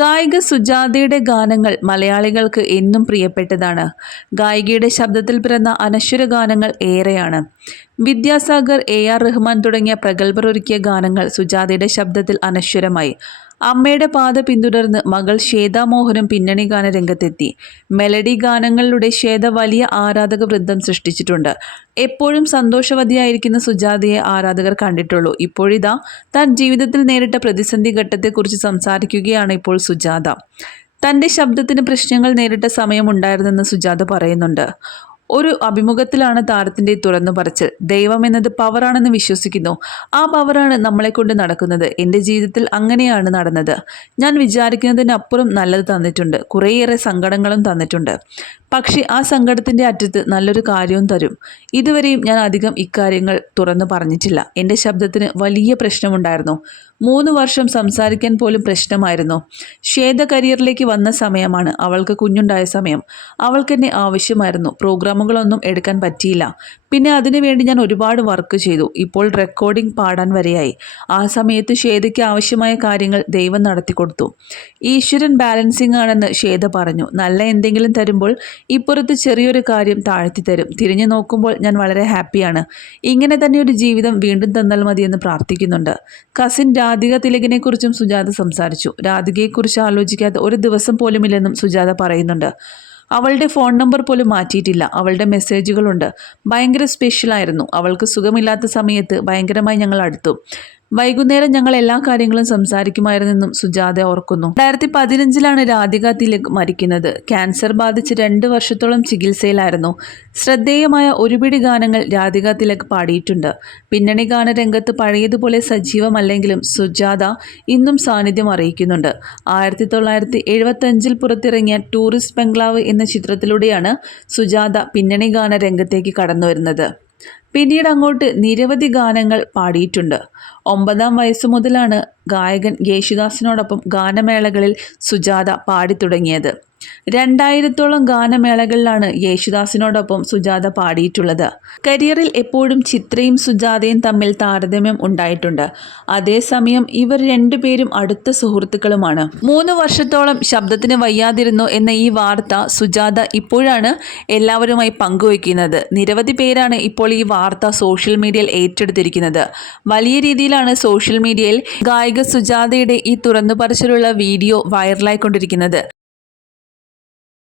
ഗായിക സുജാതയുടെ ഗാനങ്ങൾ മലയാളികൾക്ക് എന്നും പ്രിയപ്പെട്ടതാണ്. ഗായികയുടെ ശബ്ദത്തിൽ പിറന്ന അനശ്വര ഗാനങ്ങൾ ഏറെയാണ്. വിദ്യാസാഗർ എ ആർ റഹ്മാൻ തുടങ്ങിയ പ്രഗത്ഭർ ഒരുക്കിയ ഗാനങ്ങൾ സുജാതയുടെ ശബ്ദത്തിൽ അനശ്വരമായി. അമ്മയുടെ പാത പിന്തുടർന്ന് മകൾ ശ്വേതാമോഹനും പിന്നണി ഗാന രംഗത്തെത്തി. മെലഡി ഗാനങ്ങളിലൂടെ ശ്വേത വലിയ ആരാധക വൃന്ദം സൃഷ്ടിച്ചിട്ടുണ്ട്. എപ്പോഴും സന്തോഷവതിയായിരിക്കുന്ന സുജാതയെ ആരാധകർ കണ്ടിട്ടുള്ളൂ. ഇപ്പോഴിതാ താൻ ജീവിതത്തിൽ നേരിട്ട പ്രതിസന്ധി ഘട്ടത്തെക്കുറിച്ച് സംസാരിക്കുകയാണ് ഇപ്പോൾ സുജാത. തന്റെ ശബ്ദത്തിന് പ്രശ്നങ്ങൾ നേരിട്ട സമയമുണ്ടായിരുന്നെന്ന് സുജാത പറയുന്നുണ്ട്. ഒരു അഭിമുഖത്തിലാണ് താരത്തിന്റെ തുറന്നു പറച്ചിൽ. ദൈവം എന്നത് പവറാണെന്ന് വിശ്വസിക്കുന്നു. ആ പവറാണ് നമ്മളെ കൊണ്ട് നടക്കുന്നത്. എന്റെ ജീവിതത്തിൽ അങ്ങനെയാണ് നടന്നത്. ഞാൻ വിചാരിക്കുന്നതിനപ്പുറം നല്ലത് തന്നിട്ടുണ്ട്. കുറേയേറെ സങ്കടങ്ങളും തന്നിട്ടുണ്ട്. പക്ഷേ ആ സങ്കടത്തിന്റെ അറ്റത്ത് നല്ലൊരു കാര്യവും തരും. ഇതുവരെയും ഞാൻ അധികം ഇക്കാര്യങ്ങൾ തുറന്നു പറഞ്ഞിട്ടില്ല. എന്റെ ശബ്ദത്തിന് വലിയ പ്രശ്നമുണ്ടായിരുന്നു. മൂന്ന് വർഷം സംസാരിക്കാൻ പോലും പ്രശ്നമായിരുന്നു. ശ്വേത കരിയറിലേക്ക് വന്ന സമയമാണ് അവൾക്ക് കുഞ്ഞുണ്ടായ സമയം. അവൾക്ക് എന്നെ ആവശ്യമായിരുന്നു. പ്രോഗ്രാമുകളൊന്നും എടുക്കാൻ പറ്റിയില്ല. പിന്നെ അതിനുവേണ്ടി ഞാൻ ഒരുപാട് വർക്ക് ചെയ്തു. ഇപ്പോൾ റെക്കോർഡിംഗ് പാടാൻ വരെയായി. ആ സമയത്ത് ശ്വേതയ്ക്ക് ആവശ്യമായ കാര്യങ്ങൾ ദൈവം നടത്തി കൊടുത്തു ഈശ്വരൻ ബാലൻസിംഗ് ആണെന്ന് ശ്വേത പറഞ്ഞു. നല്ല എന്തെങ്കിലും തരുമ്പോൾ ഇപ്പുറത്ത് ചെറിയൊരു കാര്യം താഴ്ത്തി തരും. തിരിഞ്ഞു നോക്കുമ്പോൾ ഞാൻ വളരെ ഹാപ്പിയാണ്. ഇങ്ങനെ തന്നെ ഒരു ജീവിതം വീണ്ടും തന്നാൽ മതിയെന്ന് പ്രാർത്ഥിക്കുന്നുണ്ട്. കസിൻ രാധിക തിലകിനെക്കുറിച്ചും സുജാത സംസാരിച്ചു. രാധികയെക്കുറിച്ച് ആലോചിക്കാത്ത ഒരു ദിവസം പോലുമില്ലെന്നും സുജാത പറയുന്നുണ്ട്. അവളുടെ ഫോൺ നമ്പർ പോലും മാറ്റിയിട്ടില്ല. അവളുടെ മെസ്സേജുകളുണ്ട്. ഭയങ്കര സ്പെഷ്യലായിരുന്നു അവൾക്ക് സുഖമില്ലാത്ത സമയത്ത് ഭയങ്കരമായി ഞങ്ങൾ അടുത്തു. വൈകുന്നേരം ഞങ്ങൾ എല്ലാ കാര്യങ്ങളും സംസാരിക്കുമായിരുന്നെന്നും സുജാത ഓർക്കുന്നു. രണ്ടായിരത്തി പതിനഞ്ചിലാണ് രാധിക തിലക് മരിക്കുന്നത്. ക്യാൻസർ ബാധിച്ച് രണ്ട് വർഷത്തോളം ചികിത്സയിലായിരുന്നു. ശ്രദ്ധേയമായ ഒരുപിടി ഗാനങ്ങൾ രാധിക തിലക് പാടിയിട്ടുണ്ട്. പിന്നണി ഗാന രംഗത്ത് പഴയതുപോലെ സജീവമല്ലെങ്കിലും സുജാത ഇന്നും സാന്നിധ്യം അറിയിക്കുന്നുണ്ട്. ആയിരത്തി തൊള്ളായിരത്തി എഴുപത്തഞ്ചിൽ പുറത്തിറങ്ങിയ ടൂറിസ്റ്റ് ബംഗ്ലാവ് എന്ന ചിത്രത്തിലൂടെയാണ് സുജാത പിന്നണി ഗാന രംഗത്തേക്ക് കടന്നു വരുന്നത് പിന്നീട് അങ്ങോട്ട് നിരവധി ഗാനങ്ങൾ പാടിയിട്ടുണ്ട്. ഒമ്പതാം വയസ്സ് മുതലാണ് ഗായകൻ യേശുദാസിനോടൊപ്പം ഗാനമേളകളിൽ സുജാത പാടിത്തുടങ്ങിയത്. രണ്ടായിരത്തോളം ഗാനമേളകളിലാണ് യേശുദാസിനോടൊപ്പം സുജാത പാടിയിട്ടുള്ളത്. കരിയറിൽ എപ്പോഴും ചിത്രയും സുജാതയും തമ്മിൽ താരതമ്യം ഉണ്ടായിട്ടുണ്ട്. അതേസമയം ഇവർ രണ്ടുപേരും അടുത്ത സുഹൃത്തുക്കളുമാണ്. മൂന്ന് വർഷത്തോളം ശബ്ദത്തിന് വയ്യാതിരുന്നു എന്ന ഈ വാർത്ത സുജാത ഇപ്പോഴാണ് എല്ലാവരുമായി പങ്കുവയ്ക്കുന്നത്. നിരവധി പേരാണ് ഇപ്പോൾ ഈ വാർത്ത സോഷ്യൽ മീഡിയയിൽ ഏറ്റെടുത്തിരിക്കുന്നത്. വലിയ രീതിയിലാണ് സോഷ്യൽ മീഡിയയിൽ ഗായിക സുജാതയുടെ ഈ തുറന്നു വീഡിയോ വൈറലായിക്കൊണ്ടിരിക്കുന്നത്.